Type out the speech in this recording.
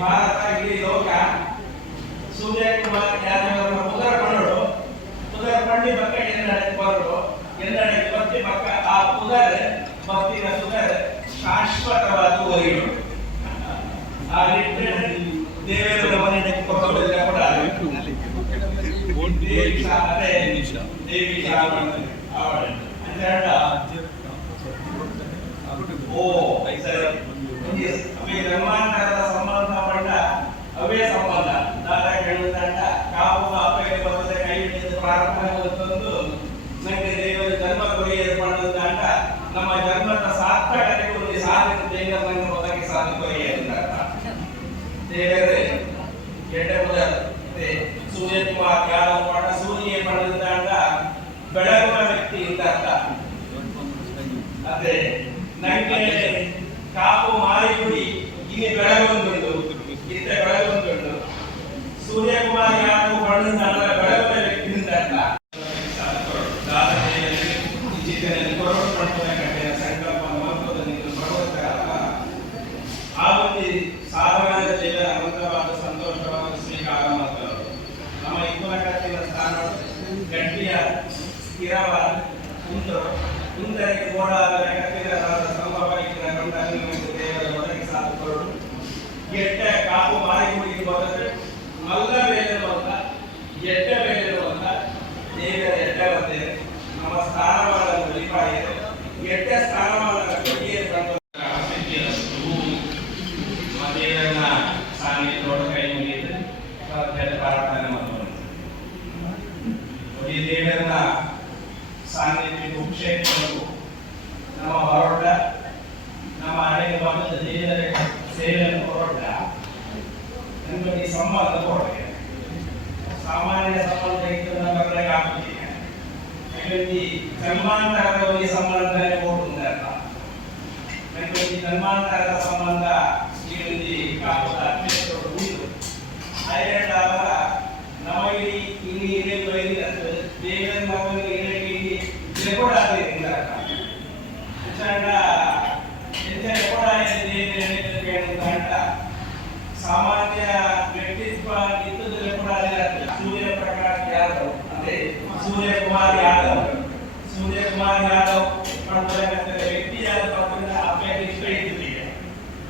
ಭಾರತ ಇಡೀ ಲೋಕ ಸೂರ್ಯಕುಮಾರ್ ಯಾದವ್ ಮೊದಲ ಪಣಡು ಮೊದಲ ಪಂಡಿ ಪಕ್ಕ ಎನ್ನಡಕ್ಕೆ ಬರಡು ಎನ್ನಡಕ್ಕೆ ಬತ್ತಿ ಪಕ್ಕ ಆ ಪುದರ್ ಬತ್ತಿನ ಸುಧರ್ ಶಾಶ್ವತವಾದವುಗಳು ಆ ರಿಟರ್ನ್ ದೇವೇಂದ್ರ ಮನೆಯಕ್ಕೆ ಕೊಟ್ಟವರೆಲ್ಲ ಕೂಡ ದೇವಿ ಓ ಐಸರ್ ಅಭಿ ದೇವರೇ ಎಡ್ಡೆ ಮೊದಲ ಸೂರ್ಯಕುಮಾರ್ ಸೂರ್ಯ ಪಡೆದಂತ ಬೆಳಗುವ ವ್ಯಕ್ತಿ ಅಂತ ಅರ್ಥ. ಅದೇ ನಂಗೆ ಕಾಪು ಮಾರಿಗುಡಿ ಇಲ್ಲಿ ಬೆಳಗೊಂದುಂಟು ಇತ್ತ ಬೆಳಗೊಂದುಂಟು ಸೂರ್ಯಕುಮಾರ್ ಯಾದವ್ ಪಡೆದಂತ ಬೆಳಗುವ ವ್ಯಕ್ತಿ ಕಟ್ಟೆಯ ಸಂಕಲ್ಪ, ಮಹತ್ವದ ಆ ಸ್ಥಿರವಾದ ಕುಂದು ಕುಂದರಿಗೆ ಕಂಡಂಗೆ ದೇವರ ಒದಗಿ ಸಾಧುಗಳು ಎಟ್ಟ ಕಾಪು ಬದಲು ಮಲ್ಲ ಬೇಲಿರುವಂತ ಎಟ್ಟ ಬೇಲಿರುವಂತ ಸಾನ್ನಿಧ್ಯ ಉಪಕ್ಷೇಪಗಳು ನಮ್ಮ ಹೊರಟ, ನಮ್ಮ ಅನೇಕ ಭಾಗದ ದೇವರ ಸೇವೆಯನ್ನು ಹೊರಟ ನಮಗೆ ಸಂಬಂಧ ಕೊಡಬೇಕು ಸಾಮಾನ್ಯ ಸಂಬಂಧ ಇದ್ದು ಜನ್ಮಾಂತರದ ಒಂದು ಸಂಬಂಧ